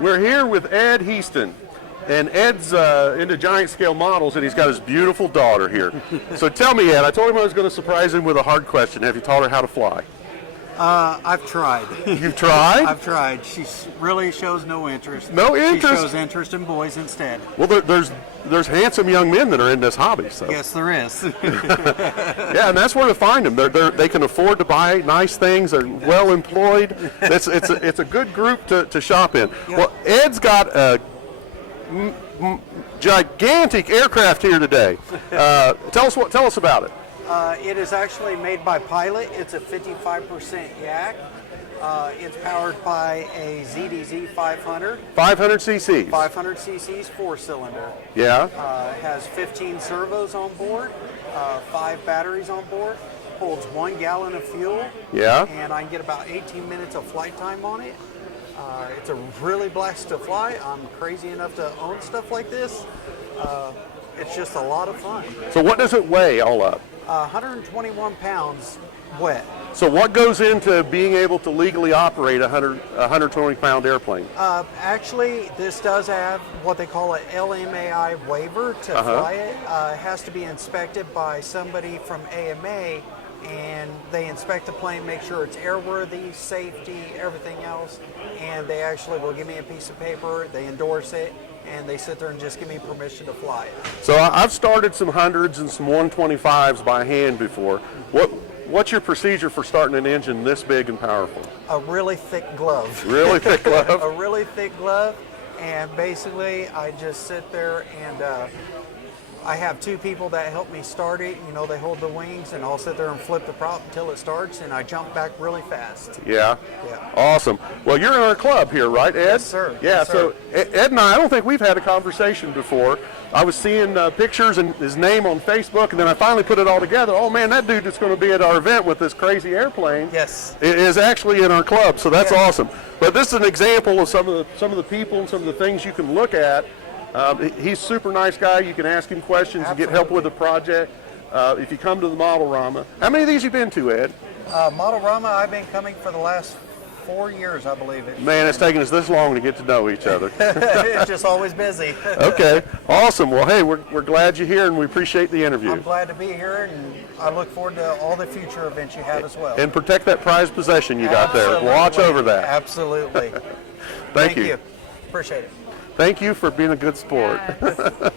We're here with Ed Heaston, and Ed's into giant scale models, and he's got his beautiful daughter here. So tell me, Ed, I told him I was going to surprise him with a hard question. Have you taught her how to fly? I've tried. You've tried? I've tried. She really shows no interest. No interest? She shows interest in boys instead. Well, there's handsome young men that are in this hobby. So. Yes, there is. Yeah, and that's where to find them. They can afford to buy nice things. They're well employed. It's a good group to shop in. Yep. Well, Ed's got a gigantic aircraft here today. Tell us about it. It is actually made by Pilot. It's a 55% yak. It's powered by a ZDZ 500. 500 cc's. 500 cc's, 4-cylinder. Yeah. It has 15 servos on board, 5 batteries on board, holds 1 gallon of fuel. Yeah. And I can get about 18 minutes of flight time on it. It's a really blast to fly. I'm crazy enough to own stuff like this. It's just a lot of fun. So what does it weigh all up? 121 pounds wet. So what goes into being able to legally operate a 120-pound airplane? Actually, this does have what they call an LMAI waiver to fly it. It has to be inspected by somebody from AMA, and they inspect the plane, make sure it's airworthy, safety, everything else, and they actually will give me a piece of paper, they endorse it, and they sit there and just give me permission to fly it. So I've started some 100s and some 125s by hand before. What's your procedure for starting an engine this big and powerful? A really thick glove. Really thick glove? A really thick glove, and basically I just sit there and I have 2 people that help me start it. You know, they hold the wings, and I'll sit there and flip the prop until it starts, and I jump back really fast. Yeah. Yeah. Awesome. Well, you're in our club here, right, Ed? Yes, sir. Yeah, Yes, so sir. Ed and I don't think we've had a conversation before. I was seeing pictures and his name on Facebook, and then I finally put it all together. Oh, man, that dude that's going to be at our event with this crazy airplane is actually in our club, so that's awesome. But this is an example of some of the people and some of the things you can look at. He's a super nice guy. You can ask him questions and get help with the project if you come to the Modelrama. How many of these you been to, Ed? Modelrama, I've been coming for the last 4 years, I believe it. Man, it's taken us this long to get to know each other. It's just always busy. Okay, awesome. Well, hey, we're glad you're here, and we appreciate the interview. I'm glad to be here, and I look forward to all the future events you have as well. And protect that prized possession you got there. Watch over that. Absolutely. Thank you. Appreciate it. Thank you for being a good sport. Yeah.